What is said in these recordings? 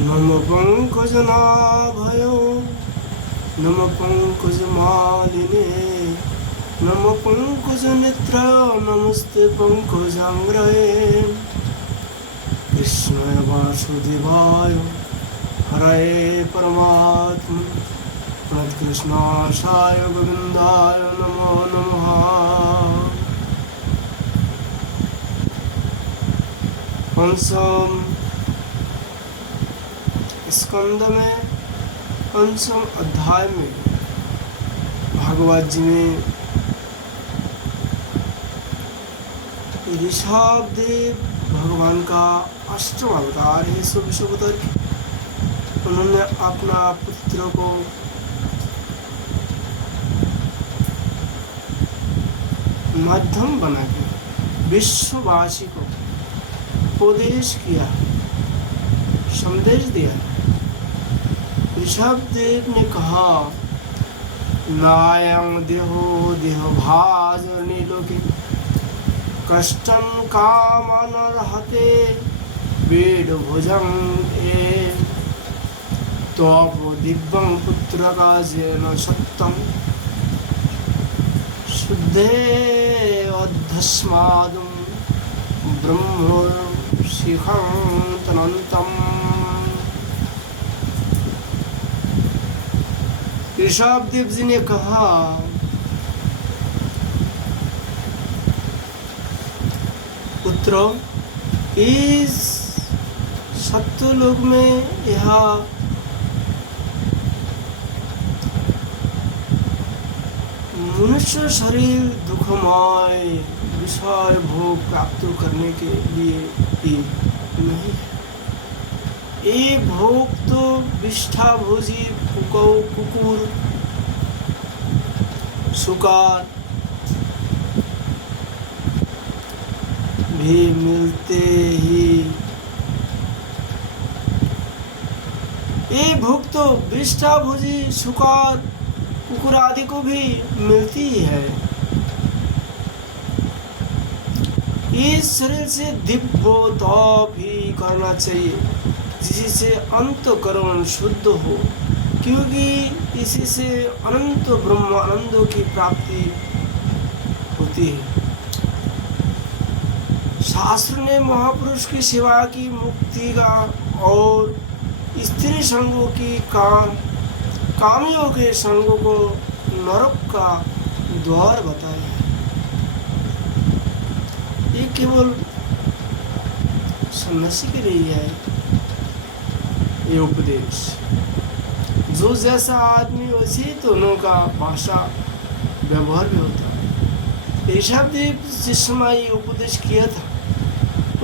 नम पंकजनाभयो नम पंकजमालिने नम पंकजनेत्र नमस्ते पंकजांग्रये कृष्णाय वासुदेवाय हरे परमात्मा कृष्णाशाय गोविंदाय नमो नमः। पंचम स्कंद में पंचम अध्याय में भागवत जी में ऋषभ देव भगवान का अष्टम अवतार है। सुबह उन्होंने अपना पुत्र को माध्यम बना के विश्ववासी को उपदेश किया, संदेश दिया। ऋषभ देव ने कहा, नायं देहो देहभाज नीलोके कष्टं कामनर्हते वेद भुजं ए त्वं दिव्यं पुत्रकाजेन सत्तं शुद्धे अधस्मादं ब्रह्मशिखं तनन्तम्। ऋषभ देव जी ने कहा, पुत्रों, इस सत्यलोक में यह मनुष्य शरीर दुखमय विषय भोग प्राप्त करने के लिए ही नहीं है। ये भोग तो विष्ठा भोजी कुकुर सुकार भी मिलते ही, ये भोग तो विष्ठा भोजी सुकार कुकुर आदि को भी मिलती है। इस शरीर से दिव्य तप ही करना चाहिए जिससे अंतःकरण शुद्ध हो, क्योंकि इसी से अनंत ब्रह्म आनंदों की प्राप्ति होती है। शास्त्र ने महापुरुष की सेवा की मुक्ति का और स्त्री संगों की कामियों के संगों को नरक का द्वार बताया है। ये केवल सन्यासी के लिए है ये उपदेश। जो जैसा आदमी वैसे ही दोनों का भाषा व्यवहार भी होता है। ऋषभ देव जिस समय ये उपदेश किया था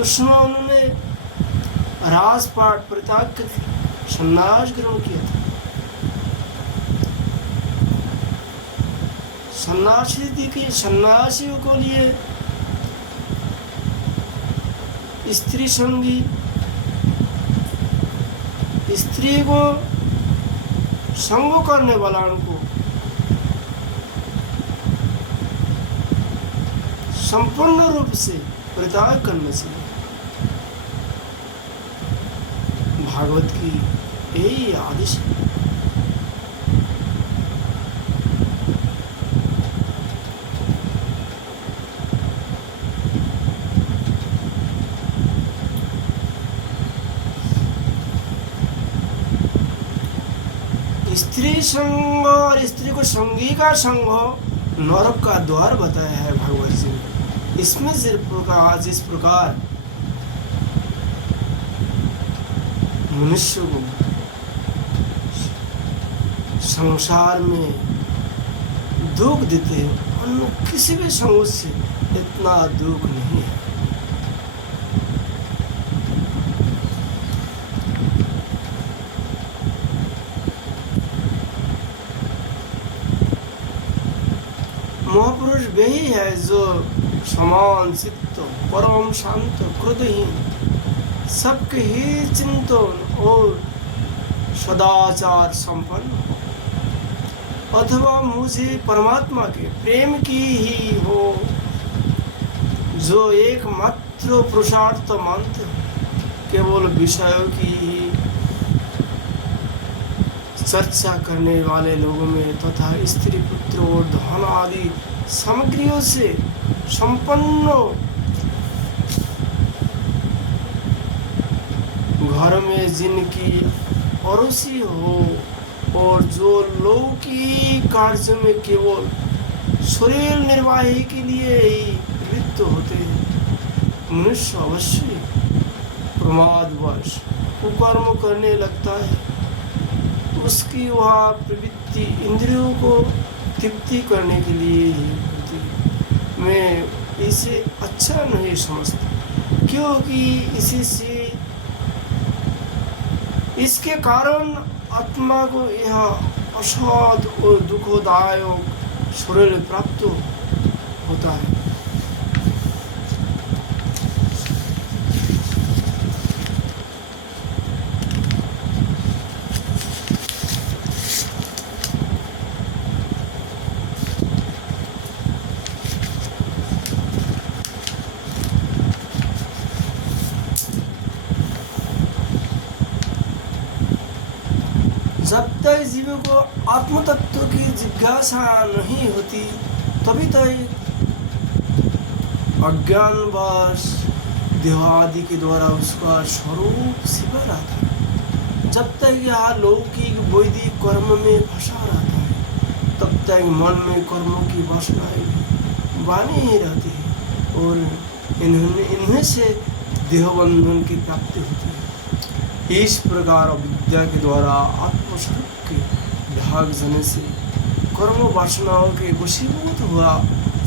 उस समय उन्होंने राजपाट परित्याग कर संन्यास ग्रहण किया था। सन्यासियों को लिए स्त्री संगी स्त्री को संग करने वाला उनको संपूर्ण रूप से परित्याग करने से भागवत की यही आदेश है। स्त्री संग और स्त्री को संगी का संग नरक का द्वार बताया है भगवत जी ने। इसमें जिस प्रकार मनुष्य को संसार में दुख देते हैं, अन्य किसी भी संग से इतना दुख नहीं है। महापुरुष वही है जो समान चित्त परम शांत क्रोधहीन सबके ही चिंतन और सदाचार संपन्न हो, अथवा मुझे परमात्मा के प्रेम की ही हो, जो एकमात्र पुरुषार्थ मानते केवल विषयों की ही चर्चा करने वाले लोगों में तथा स्त्री पुत्र और धन आदि सामग्रियों से संपन्न घर में जिनकी पड़ोसी हो और जो लौकिक कार्य में केवल शरीर निर्वाह के लिए ही प्रवृत्त होते हैं, मनुष्य अवश्य प्रमादवश कुकर्म करने लगता है। उसकी वह प्रवृत्ति इंद्रियों को तृप्ति करने के लिए ही होती है। मैं इसे अच्छा नहीं समझता, क्योंकि इसी से इसके कारण आत्मा को यह असाध और दुखदायक शरीर प्राप्त होता है। जब तक जीव को आत्म तत्व की जिज्ञासा नहीं होती, तभी तक अज्ञानवश देह आदि के द्वारा उसका स्वरूप छिपा रहता है। जब तक यह लौकिक वैदिक कर्म में फंसा रहता है, तब तक मन में कर्मों की वासनाएं बनी ही रहती है और इनमें से देह बंधन की प्राप्ति होती है। इस प्रकार अविद्या के द्वारा आत्मस्वरूप के भाग जाने से कर्म वासनाओं के वशीभूत हुआ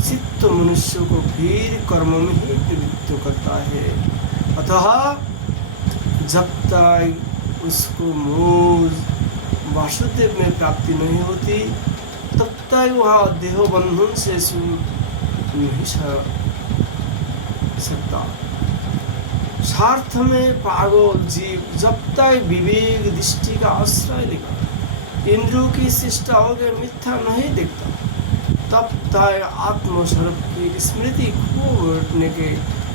चित्त मनुष्य को फिर कर्म में ही प्रवृत्त करता है। अतः जब तक उसको मूल वासुदेव में प्राप्ति नहीं होती, तब तक वह देह बंधन से छूट नहीं सकता। स्वार्थ में पागल जीव जब तक विवेक दृष्टि का आश्रय लेकर इंद्रियों की शिष्टाओं के मिथ्या नहीं देखता, तब तक आत्मस्वरूप की स्मृति खो बैठने के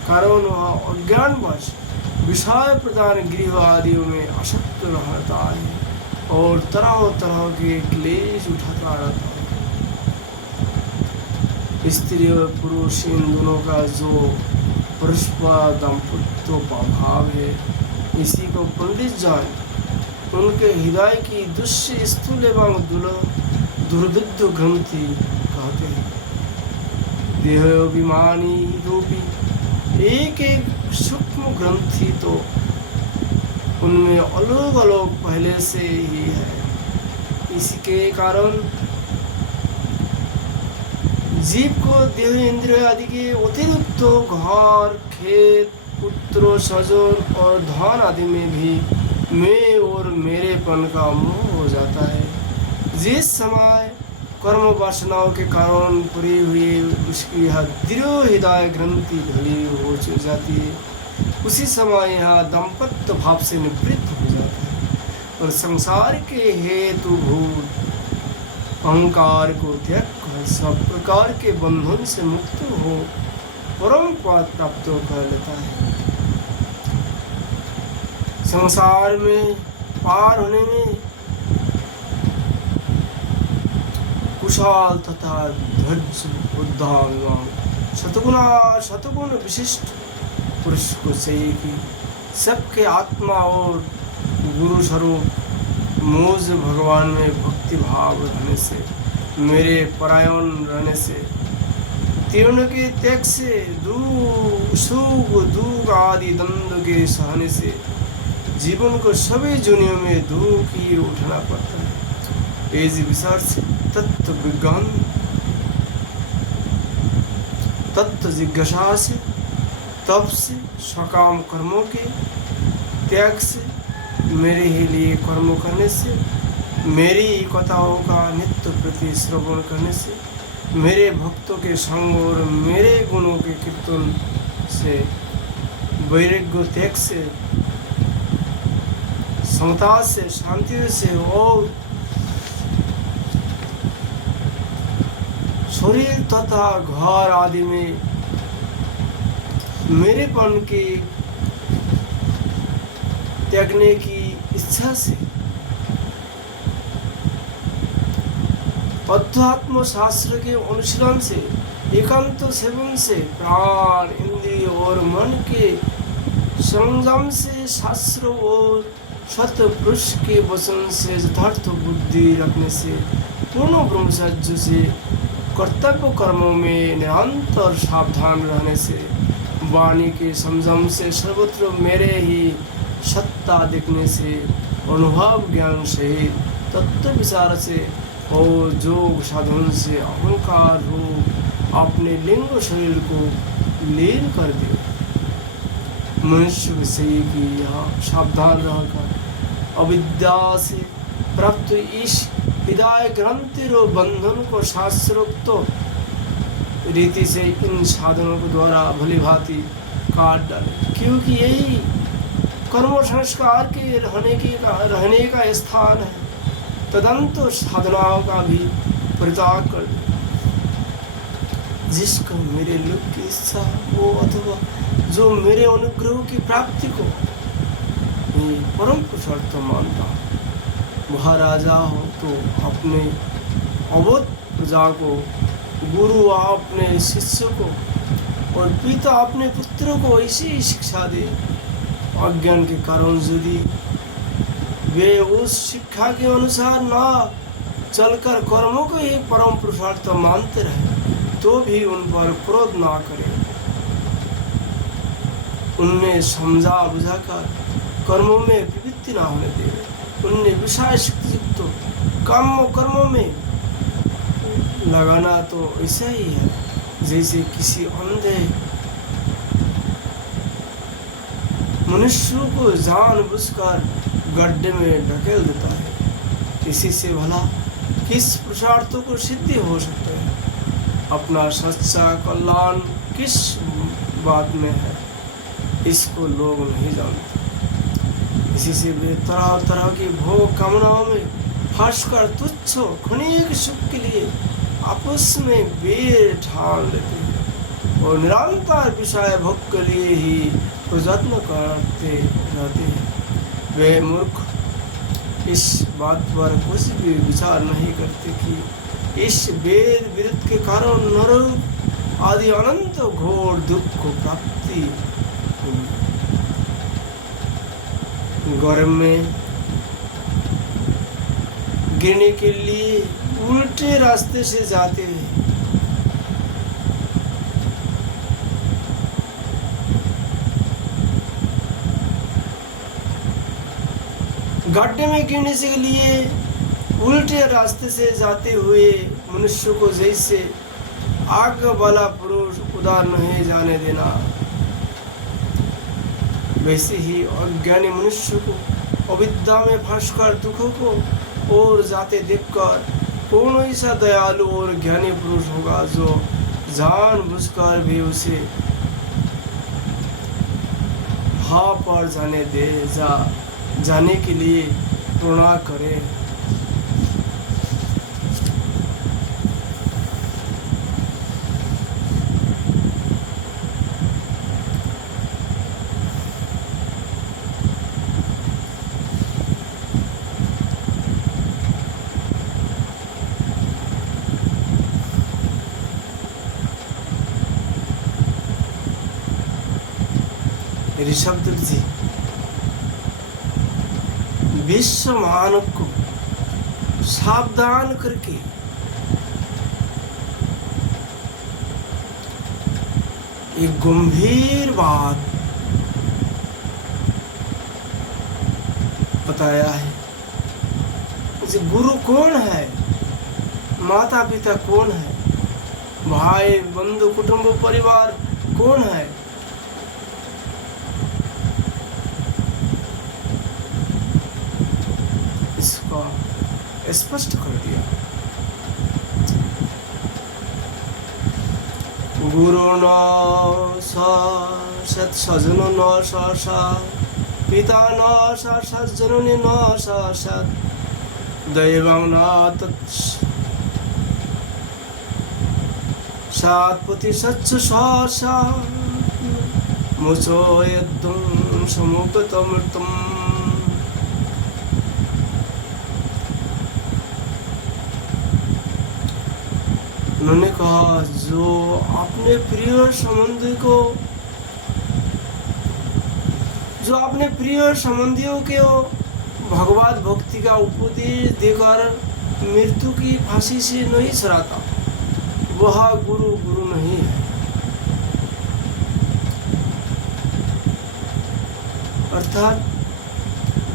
कारण वह अज्ञानवश विषय प्रदान गृह आदियों में आसक्त रहता है और तरह तरह के क्लेश उठाता रहता है। स्त्री और पुरुष इन दोनों का जो परस्पर दाम्पत्य भाव है, इसी को पंडित जान उनके हृदय की दुष्य स्थूल एवं दुर्विद्ध ग्रंथि कहते हैं। देहाभिमानी रूपी एक एक सूक्ष्म ग्रंथि तो उनमें अलग अलग पहले से ही है। इसी के कारण जीव को देह इंद्रिय आदि के अतिरिक्त घर, खेत, पुत्र, स्वजन और धन आदि में भी मैं और मेरेपन का मोह हो जाता है। जिस समय कर्म वासनाओं के कारण पूरी हुई उसकी यह दृढ़ हृदय ग्रंथि ढली हो जाती है, उसी समय यह दाम्पत्य भाव से निवृत्त हो जाता है और संसार के हेतुभूत अहंकार को त्याग कर सब प्रकार के बंधन से मुक्त हो परम पद प्राप्त कर लेता है। संसार में पार होने में कुशल तथा धैर्य उद्दाम शतगुण विशिष्ट पुरुष को चाहिए कि सबके आत्मा और गुरु स्वरूप मुझ भगवान में भक्ति भाव रहने से, मेरे परायण रहने से, तीर्ण के त्याग से, सुख दुख आदि द्वंद्व के सहने से जीवन को सभी दुनियों में दुख ही उठाना पड़ता है। इस विचार से तत्व विज्ञान तत्व जिज्ञासा से, तप से, सकाम कर्मों के त्याग से, मेरे ही लिए कर्म करने से, मेरी कथाओं का नित्य प्रति श्रवण करने से, मेरे भक्तों के संग और मेरे गुणों के कीर्तन से, वैराग्य त्याग से, समता से, शांति से और शरीर तथा घर आदि में मेरेपन के त्यागने की इच्छा से अध्यात्म शास्त्र के अनुशीलन से, एकांत सेवन से, प्राण इंद्रिय और मन के संयम से, शास्त्र और सतपुरुष के वचन से, यथार्थ बुद्धि रखने से, पूर्ण ब्रह्मचर्य से, कर्तव्य कर्मों में निरंतर सावधान रहने से, वाणी के संयम से, सर्वत्र मेरे ही सत्ता देखने से, अनुभव ज्ञान से, तत्व विचार से और योग साधन से अहंकार रूप अपने लिंग शरीर को लीन कर दियो। मनुष्य विषय की यह सावधान रहकर अविद्या से प्राप्त इस हृदय ग्रंथि और बंधन को शास्त्रोक्त रीति से इन साधनों के द्वारा भली भांति काट डाले, क्योंकि यही कर्म संस्कार के रहने का स्थान है। तदंत साधनाओं का भी परित्याग कर दे। जिसका मेरे लोक की इच्छा हो अथवा जो मेरे अनुग्रह की प्राप्ति को मैं परम पुरुषार्थ मानता हूँ। महाराजा हो तो अपने अवध प्रजा को, गुरु अपने शिष्य को और पिता अपने पुत्र को ऐसी ही शिक्षा दे। अज्ञान के कारण यदि वे उस शिक्षा के अनुसार ना चलकर कर्मों को ही परम पुरुषार्थ मानते रहे तो भी उन पर क्रोध ना करें। उनमें समझा बुझाकर कर्मों में प्रवृत्ति ना होने दे। उनमें विषय युक्त कर्मों में लगाना तो ऐसा ही है जैसे किसी अंधे मनुष्य को जानबूझकर गड्ढे में ढकेल देता है। इसी से भला किस पुरुषार्थों को सिद्धि हो सकता है? अपना सच्चा कल्याण किस बात में है, इसको लोग नहीं जानते। इसी से वे तरह तरह की भोग कामनाओं में फंसकर तुच्छ क्षणिक सुख के लिए आपस में बैर ठान लेते हैं और निरंतर विषय भोग के लिए ही प्रयत्न करते रहते हैं। वे मूर्ख इस बात पर कुछ भी विचार नहीं करते कि इस वेद विरुद्ध के कारण नरक आदि अनंत घोर दुख को प्राप्ति हुई। गर्भ में गिरने के लिए उल्टे रास्ते से जाते हैं। गड्ढे में गिरने के लिए उल्टे रास्ते से जाते हुए मनुष्य को जैसे आग वाला पुरुष उधार नहीं जाने देना, वैसे ही अज्ञानी मनुष्य को अविद्या में फंसकर दुखों को और जाते देखकर कौन ऐसा दयालु और ज्ञानी पुरुष होगा जो जानबूझकर भी उसे हाँ पर जाने के लिए प्रेरणा करे। ऋषभदेव जी विश्व मानव को सावधान करके एक गंभीर बात बताया है। गुरु कौन है, माता पिता कौन है, भाई बंधु कुटुंब परिवार कौन है, इसका स्पष्ट कर दिया। गुरु न सत सजन न सत पिता न सत जननी न सत दैवं न तत् सात्पति सच्च सा मुचो यद्दं समुपतमृतम्। उन्होंने कहा जो अपने प्रिय संबंधियों के भगवत भक्ति का उपदेश देकर मृत्यु की फांसी से नहीं छुड़ाता, वह गुरु नहीं है। अर्थात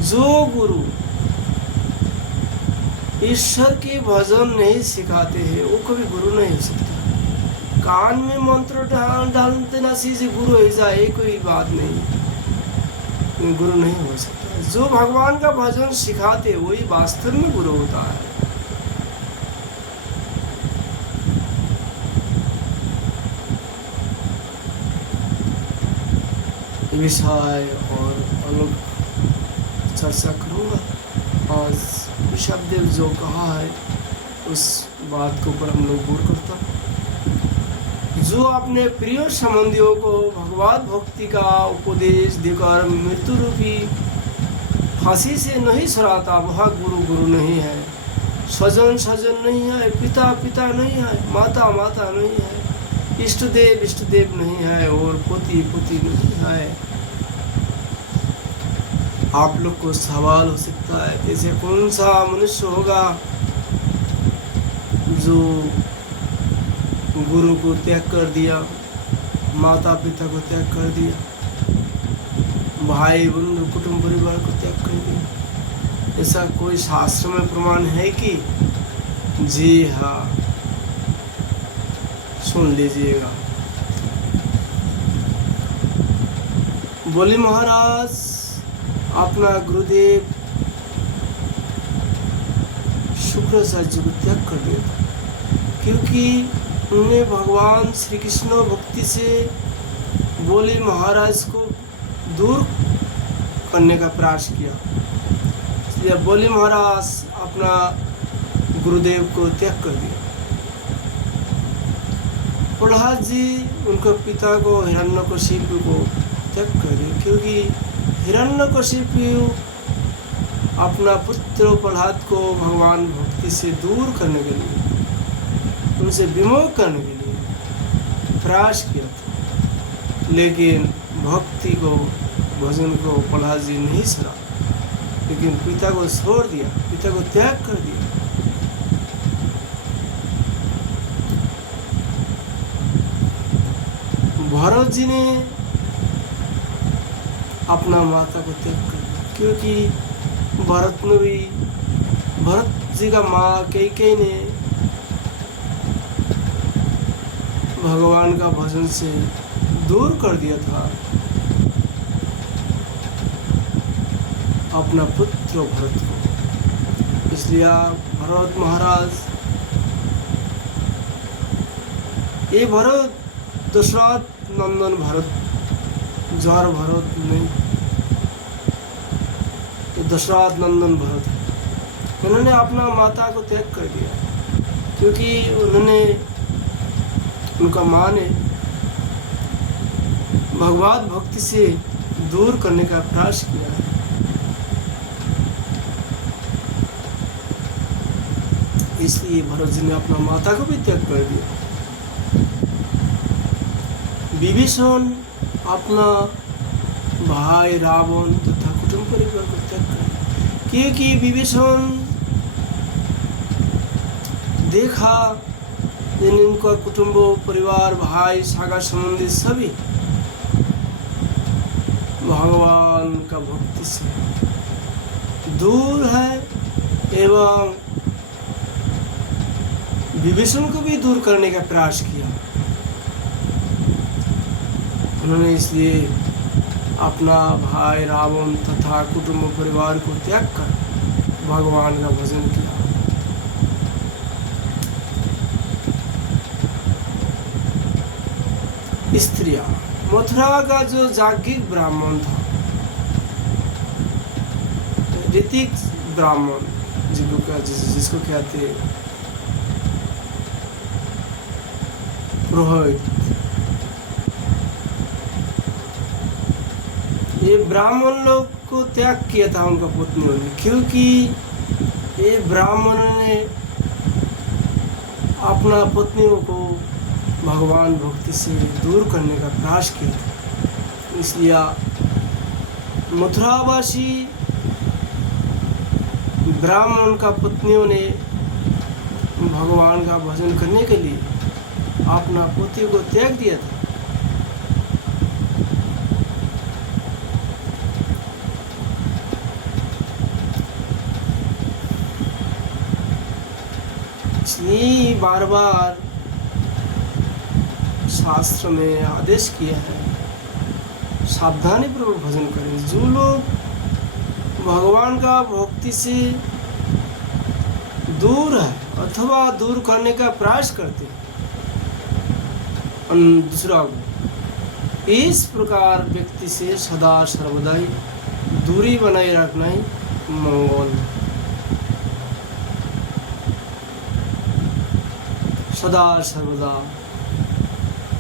जो गुरु ईश्वर के भजन नहीं सिखाते हैं वो कभी गुरु नहीं हो सकता। कान में मंत्र डालते ना से गुरु हो जाए कोई बात नहीं, गुरु नहीं हो सकता। जो भगवान का भजन सिखाते वही वास्तव में गुरु होता है। विषय और अलग चर्चा करूँगा। आज ऋषभदेव जो कहा है उस बात के ऊपर हम लोग गौर करता हूँ। जो अपने प्रिय संबंधियों को भगवत भक्ति का उपदेश देकर मृत्यु रूपी फांसी से नहीं छुड़ाता, वह गुरु नहीं है। स्वजन नहीं है, पिता नहीं है, माता नहीं है, इष्ट देव नहीं है और पोती नहीं है। आप लोग को सवाल हो सकता है ऐसे कौन सा मनुष्य होगा जो गुरु को त्याग कर दिया, माता पिता को त्याग कर दिया, भाई बंधु कुटुंब परिवार को त्याग कर दिया। ऐसा कोई शास्त्र में प्रमाण है कि? जी हाँ, सुन लीजिएगा। बोले महाराज अपना गुरुदेव शुक्राचार्य को त्याग कर दिया था, क्योंकि उन्होंने भगवान श्री कृष्ण भक्ति से बोले महाराज को दूर करने का प्रयास किया। इसलिए बोले महाराज अपना गुरुदेव को त्याग कर दिया। प्रहलाद जी उनके पिता को हिरण्यकशिपु को त्याग कर दिया, क्योंकि हिरण्यकशिपु अपना पुत्र प्रहलाद को भगवान भक्ति से दूर करने के लिए, उनसे विमुख करने के लिए प्रयास किया था। लेकिन भक्ति को, भजन को प्रहलाद जी नहीं सरा, लेकिन पिता को छोड़ दिया, पिता को त्याग कर दिया। भरत जी ने अपना माता को त्याग कर दिया, क्योंकि भरत जी का माँ कैकेयी ने भगवान का भजन से दूर कर दिया था अपना पुत्र भरत को। इसलिए भरत महाराज, ये भरत दशरथ नंदन भरत, जर भरत नहीं, दशरथ नंदन भरत, उन्होंने अपना माता को त्याग कर दिया, क्योंकि उनका माँ ने भगवत भक्ति से दूर करने का प्रयास किया है। इसलिए भरत जी ने अपना माता को भी त्याग कर दिया। विभीषण अपना भाई रावण तथा कुटुंब परिवार को त्याग कर दिया, क्योंकि विभीषण देखा इनका कुटुंब परिवार, भाई, सागा संबंधी सभी भगवान का भक्ति से दूर है, एवं विभीषण को भी दूर करने का प्रयास किया। उन्होंने इसलिए अपना भाई रावण तथा कुटुंब परिवार को त्याग कर भगवान का भजन किया। स्त्रियां, मथुरा का जो जागतिक ब्राह्मण था, ऋतिक ब्राह्मण जिसको कहते पुरोहित, ये ब्राह्मण लोग को त्याग किया था उनका पत्नियों ने, क्योंकि ये ब्राह्मण ने अपना पत्नियों को भगवान भक्ति से दूर करने का प्रयास किया था। इसलिए मथुरावासी ब्राह्मण का पत्नियों ने भगवान का भजन करने के लिए अपना पति को त्याग दिया था। इसलिए बार बार शास्त्र में आदेश किया है, सावधानी पूर्वक भजन करें। जो लोग भगवान का भक्ति से दूर है अथवा दूर करने का प्रयास करते हैं दूसरा को, इस प्रकार व्यक्ति से सदा सर्वदा ही दूरी बनाए रखना ही मंगल। सदा सर्वदा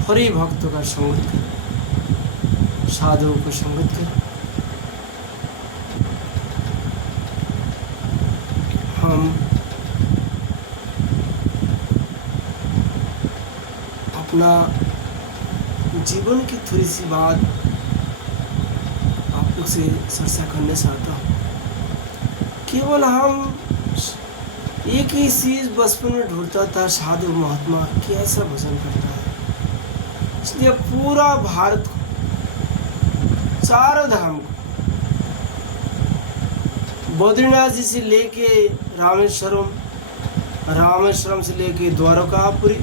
हरि भक्तों का संगत करें, साधुओं को संगत करें। हम अपना जीवन की थोड़ी सी बात आप लोग से चर्चा करने चाहता हूँ। केवल हम एक ही चीज बचपन में ढूंढता था, साधु महात्मा कैसा भजन करता है। इसलिए पूरा भारत को, चारों धाम को, बद्रीनाथ जी से लेके रामेश्वरम, रामेश्वरम से लेके द्वारकापुरी,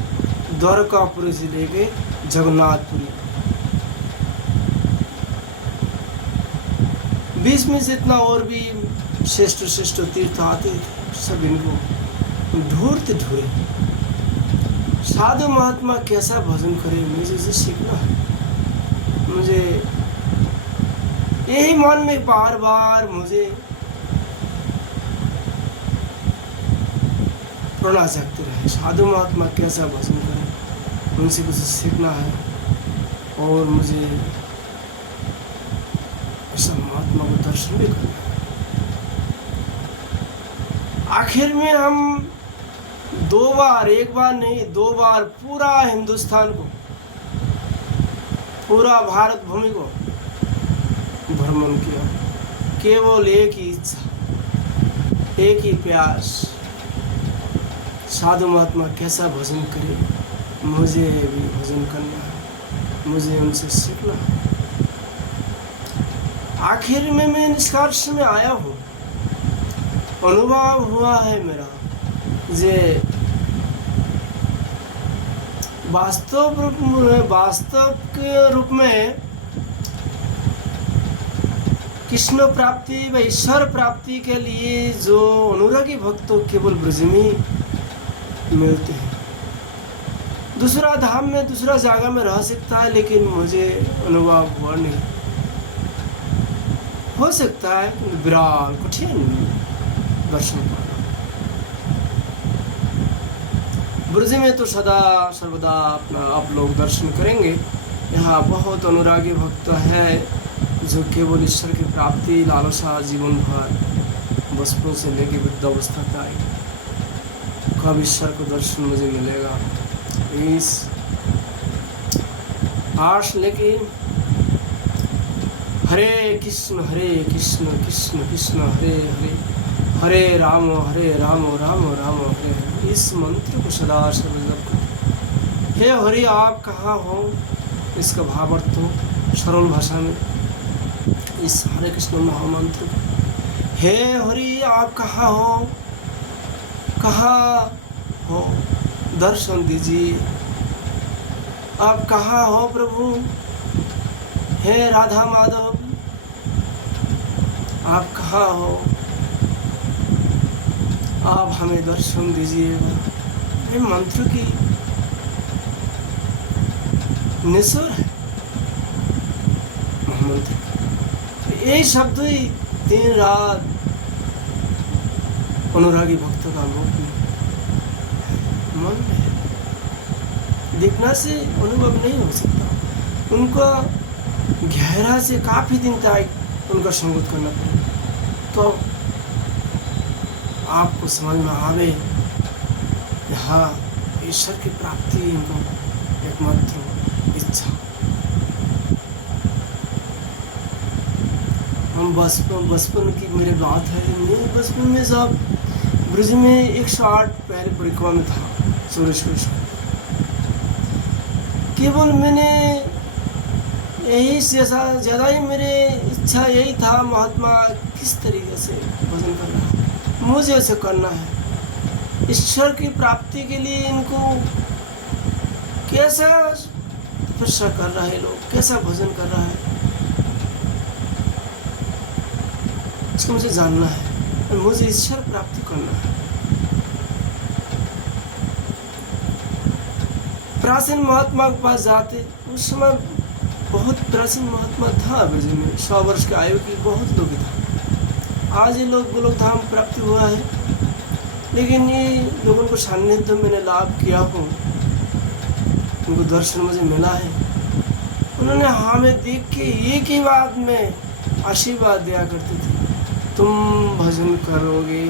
द्वारकापुरी से लेके जगन्नाथपुरी, बीच में जितना और भी श्रेष्ठ श्रेष्ठ तीर्थ आते थे, सब इनको ढूंढते ढूंढे साधु महात्मा कैसा भजन करे, मुझे से सीखना है। मुझे यही मन में बार बार मुझे प्रेरणा जगते रहे, साधु महात्मा कैसा भजन करे, उनसे कुछ सीखना है और मुझे ऐसा महात्मा को दर्शन भी करना है। आखिर में हम दो बार, एक बार नहीं दो बार पूरा हिंदुस्तान को, पूरा भारत भूमि को भ्रमण किया। केवल एक ही इच्छा, एक ही प्यास, साधु महात्मा कैसा भजन करे, मुझे भी भजन करना है, मुझे उनसे सीखना है। आखिर में मैं निष्कर्ष में आया हूँ, अनुभव हुआ है मेरा जे वास्तव के रूप में कृष्ण प्राप्ति व ईश्वर प्राप्ति के लिए जो अनुरागी भक्तों केवल ब्रज में मिलते हैं। दूसरा धाम में, दूसरा जगह में रह सकता है, लेकिन मुझे अनुभव हुआ नहीं। हो सकता है विराट कठिन दर्शन करना। ब्रज में तो सदा सर्वदा अपना आप लोग दर्शन करेंगे। यहाँ बहुत अनुरागी भक्त है जो केवल ईश्वर की प्राप्ति लालसा जीवन भर बचपन से लेकर वृद्धावस्था तक आएगी। कब ईश्वर को दर्शन मुझे मिलेगा, इस आश लेके हरे कृष्ण कृष्ण कृष्ण हरे हरे, हरे राम राम राम हरे हरे, इस मंत्र को सदा सर्वदा करें। हे हरि आप कहाँ हो, इसका भावार्थ हो सरल भाषा में इस हरे कृष्ण महामंत्र। हे हरि आप कहाँ हो, दर्शन दीजिए। आप कहाँ हो प्रभु, हे राधा माधव आप कहाँ हो, आप हमें दर्शन दीजिएगा। ये मंत्र की निस्वर है मंत्र। ये शब्द ही दिन रात अनुरागी भक्तों का मन में है। देखना से अनुभव नहीं हो सकता, उनका गहरा से काफी दिन तक उनका संगत करना पड़ेगा तो आपको समझ में आवे। हाँ ईश्वर की प्राप्ति इनको एकमात्र इच्छा। हम बचपन की मेरी बात है, मैं बचपन में साहब ब्रज में 108 पहले परिक्रमा में था सूरज को। केवल मैंने यही ज़्यादा ही मेरे इच्छा यही था, महात्मा किस तरीके से भजन करना है, मुझे ऐसे करना है। ईश्वर की प्राप्ति के लिए इनको कैसा तपस्या कर रहा है, लोग कैसा भजन कर रहा है, इसको मुझे जानना है और मुझे ईश्वर प्राप्ति करना है। प्राचीन महात्मा के पास जाते, उस समय बहुत प्राचीन महात्मा था ब्रज में, 100 वर्ष के आयु की बहुत लोग था। आज ये लोग गोलोक धाम प्राप्ति हुआ है, लेकिन ये लोगों को सान्निध्य मैंने लाभ किया हो, उनको दर्शन मुझे मिला है। उन्होंने हमें देख के एक ही बात में आशीर्वाद दिया करते थे, तुम भजन करोगे,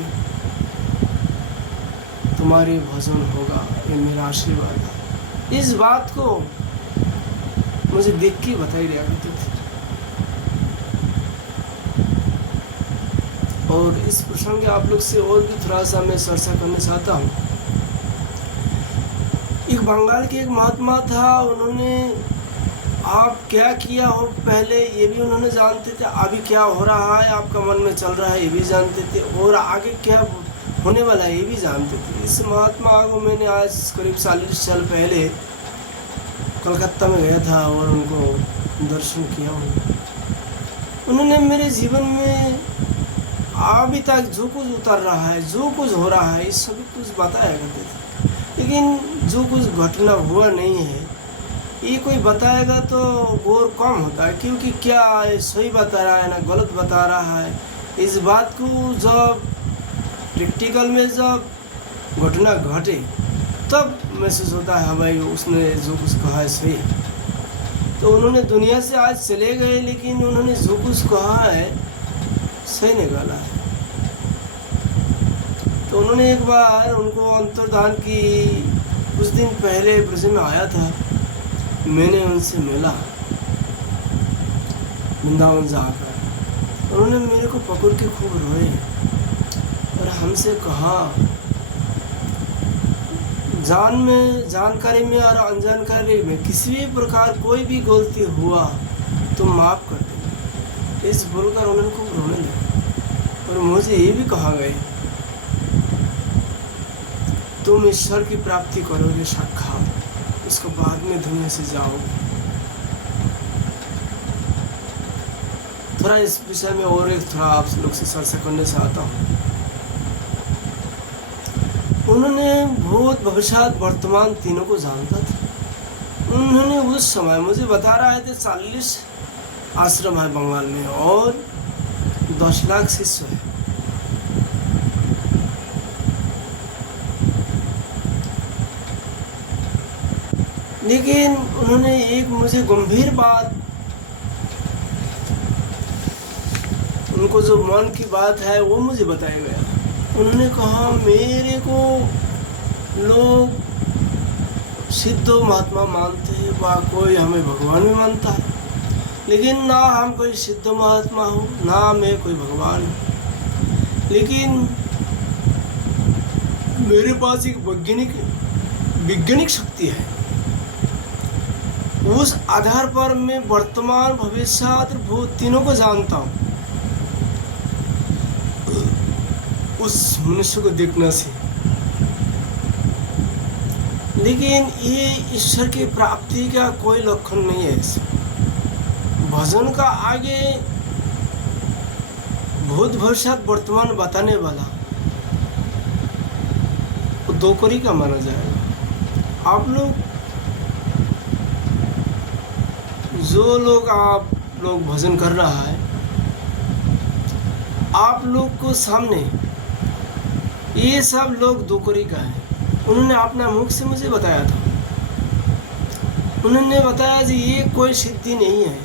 तुम्हारे भजन होगा, ये मेरा आशीर्वाद है। इस बात को मुझे देख के बताई दिया करते थे। और इस प्रसंग आप लोग से और भी थोड़ा सा मैं चर्चा करना चाहता हूँ। एक बंगाल के एक महात्मा था, उन्होंने आप क्या किया हो पहले ये भी उन्होंने जानते थे, अभी क्या हो रहा है आपका मन में चल रहा है ये भी जानते थे, और आगे क्या होने वाला है ये भी जानते थे। इस महात्मा को मैंने आज करीब 40 साल पहले कलकत्ता में गया था और उनको दर्शन किया हूँ। उन्होंने मेरे जीवन में अभी तक जो कुछ उतर रहा है, जो कुछ हो रहा है, इस सभी कुछ बताया करते थे, लेकिन जो कुछ घटना हुआ नहीं है ये कोई बताएगा तो गौर कम होता है, क्योंकि क्या सही बता रहा है ना गलत बता रहा है। इस बात को जब प्रैक्टिकल में जब घटना घटे तब महसूस होता है, भाई उसने जो कुछ कहा है सही है। तो उन्होंने दुनिया से आज चले गए, लेकिन उन्होंने जो कुछ कहा है सही निकाला है। तो उन्होंने एक बार उनको अंतर्धान की कुछ दिन पहले ब्रज में आया था, मैंने उनसे मिला वृंदावन जाकर। उन्होंने मेरे को पकड़ के खूब रोए और हमसे कहा, जानकारी में और अनजानकारी में किसी भी प्रकार कोई भी गलती हुआ तो माफ़ कर दे। इस बोलकर उन्होंने खूब रोने लगे और मुझे ये भी कहा गया, तुम ईश्वर की प्राप्ति करोगे साक्षात, उसके बाद में दुनिया से जाओगे। थोड़ा इस विषय में और एक थोड़ा आप लोग से चर्चा करना चाहता हूँ। उन्होंने भूत भविष्य वर्तमान तीनों को जानता था। उन्होंने उस समय मुझे बता रहे थे 40 आश्रम है बंगाल में और 10 लाख शिष्य है। लेकिन उन्होंने एक मुझे गंभीर बात, उनको जो मन की बात है वो मुझे बताया गया। उन्होंने कहा, मेरे को लोग सिद्ध महात्मा मानते हैं, व कोई हमें भगवान भी मानता है, लेकिन ना हम कोई सिद्ध महात्मा हो, ना मैं कोई भगवान हूँ। लेकिन मेरे पास एक वैज्ञानिक शक्ति है, उस आधार पर मैं वर्तमान भविष्य और भूत तीनों को जानता हूँ। उस मनुष्य को देखना से, लेकिन ये ईश्वर की प्राप्ति का कोई लक्षण नहीं है। भजन का आगे भूत भविष्य वर्तमान बताने वाला वो दो करी का माना जाएगा। आप लोग आप लोग भजन कर रहा है, आप लोग को सामने ये सब लोग दो करी का है। उन्होंने अपना मुख से मुझे बताया था। उन्होंने बताया कि ये कोई सिद्धि नहीं है,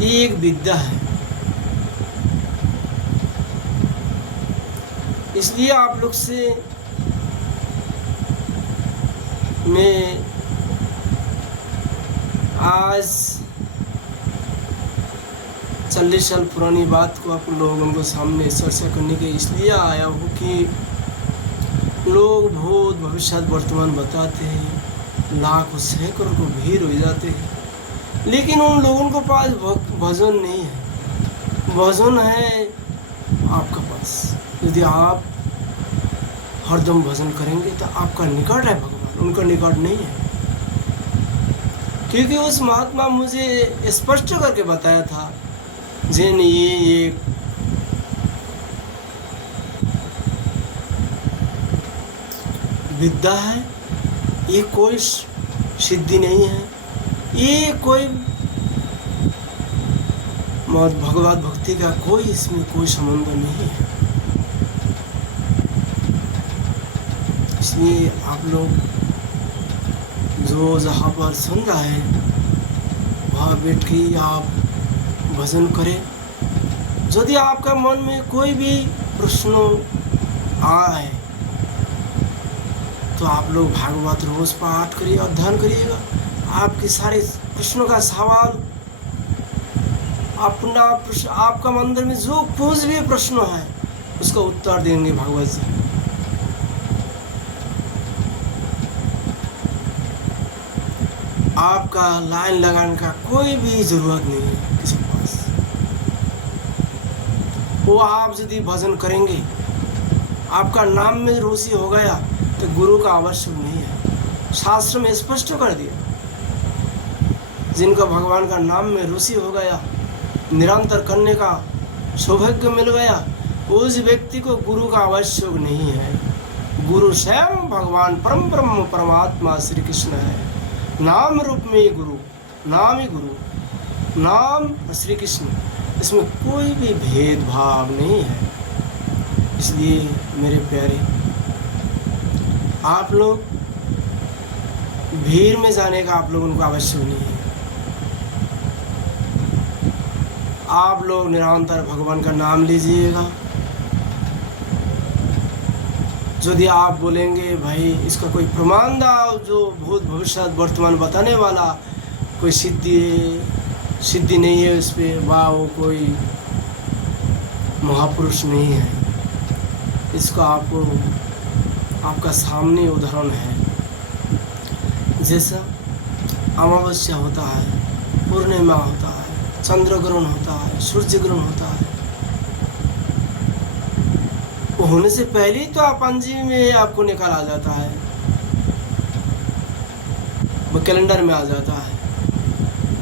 ये एक विद्या है। इसलिए आप लोग से मैं आज 40 साल पुरानी बात को आप लोगों को सामने चर्चा करने के इसलिए आया हूँ कि लोग भूत भविष्य वर्तमान बताते हैं, लाखों सैकड़ों को भीड़ हो जाते हैं, लेकिन उन लोगों के पास भजन नहीं है। भजन है आपका पास। यदि आप हरदम भजन करेंगे तो आपका निकट है भगवान, उनका निकट नहीं है। क्योंकि उस महात्मा मुझे स्पष्ट करके बताया था, जिन ये एक विद्या है, ये कोई सिद्धि नहीं है, ये कोई भगवत भक्ति का कोई इसमें कोई संबंध नहीं है। इसलिए आप लोग जो जहाँ पर सुन रहा है वहाँ बैठ के आप भजन करें। यदि आपका मन में कोई भी प्रश्न आए तो आप लोग भागवत रोज पाठ करिए, अध्ययन करिएगा। आपके सारे प्रश्नों का सवाल अपना आपका अंदर में जो कुछ भी प्रश्न है उसका उत्तर देंगे भगवत जी। आपका लाइन लगाने का कोई भी जरूरत नहीं है किसी के पास। वो आप यदि भजन करेंगे, आपका नाम में रुचि हो गया तो गुरु का आवश्यक नहीं है। शास्त्र में स्पष्ट कर दिया, जिनका भगवान का नाम में रुचि हो गया, निरंतर करने का सौभाग्य मिल गया, उस व्यक्ति को गुरु का आवश्यक नहीं है। गुरु स्वयं भगवान परम ब्रह्म परमात्मा श्री कृष्ण है। नाम रूप में ही गुरु, नाम ही गुरु, नाम श्री कृष्ण, इसमें कोई भी भेदभाव नहीं है। इसलिए मेरे प्यारे, आप लोग भीड़ में जाने का आप लोगों को आवश्यक नहीं है। आप लोग निरंतर भगवान का नाम लीजिएगा। यदि आप बोलेंगे भाई इसका कोई प्रमाण दाओ, जो भूत भविष्य वर्तमान बताने वाला कोई सिद्धि नहीं है उस पर, वाह वो कोई महापुरुष नहीं है। इसका आपको आपका सामने उदाहरण है। जैसा अमावस्या होता है, पूर्णिमा होता है, चंद्र ग्रहण होता है, सूर्य ग्रहण होता है, वो होने से पहले ही तो पंजी में आपको निकाल आ जाता है, वो कैलेंडर में आ जाता है।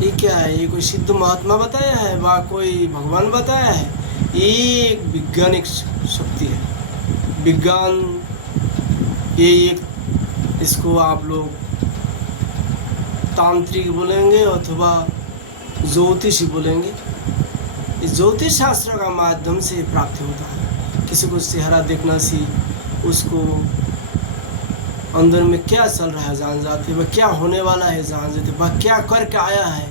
ये क्या है? ये कोई सिद्ध महात्मा बताया है, वह कोई भगवान बताया है? ये एक वैज्ञानिक शक्ति है, विज्ञान। ये एक इसको आप लोग तांत्रिक बोलेंगे अथवा ज्योतिषी बोलेंगे। इस ज्योतिष शास्त्र का माध्यम से प्राप्त होता है। किसी को चेहरा देखना सी, उसको अंदर में क्या चल रहा है जान जाते, वह क्या होने वाला है जान जाते, वह क्या करके आया है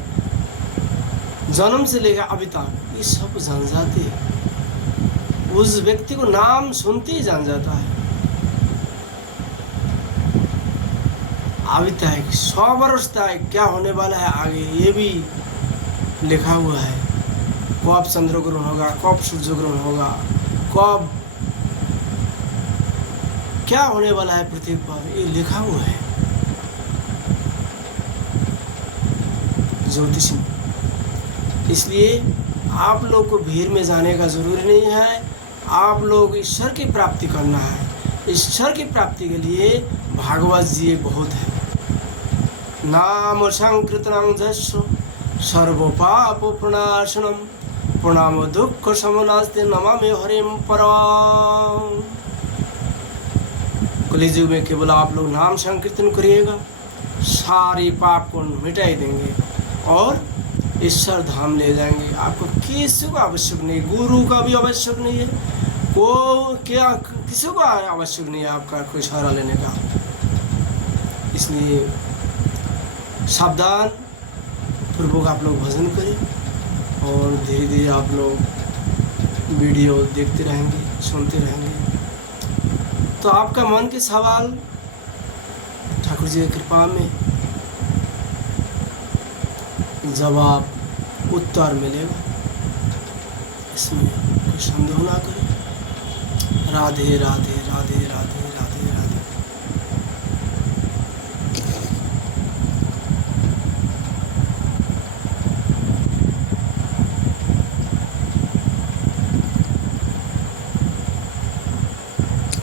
जन्म से लेकर अभी तक, ये सब जान जाते हैं। उस व्यक्ति को नाम सुनते ही जान जाता है। अभी तक 100 वर्ष तक क्या होने वाला है आगे, ये भी लिखा हुआ है। कब चंद्र ग्रहण होगा, कब सूर्य ग्रहण होगा, कब क्या होने वाला है पृथ्वी पर, ये लिखा हुआ है ज्योतिष में। इसलिए आप लोग को भीड़ में जाने का जरूरी नहीं है। आप लोग ईश्वर की प्राप्ति करना है। ईश्वर की प्राप्ति के लिए भागवत जी बहुत है। नाम संकीर्तनं जस्य सर्व पाप प्रणाशनम प्रणाम दुख समनास्ते नमामि हरिम परम। कलियुग में केवल आप लोग नाम संकीर्तन करिएगा, सारी पाप को मिटाई देंगे और ईश्वर धाम ले जाएंगे। आपको किसी को आवश्यक नहीं, गुरु का भी आवश्यक नहीं है, को क्या किसी को आवश्यक नहीं है आपका कोई सहारा लेने का। इसलिए सावधान पूर्वक आप लोग भजन करें और धीरे धीरे आप लोग वीडियो देखते रहेंगे, सुनते रहेंगे, तो आपका मन के सवाल ठाकुर जी की कृपा में जवाब उत्तर मिलेगा, इसमें कोई संदेह ना करें। राधे राधे राधे राधे राधे।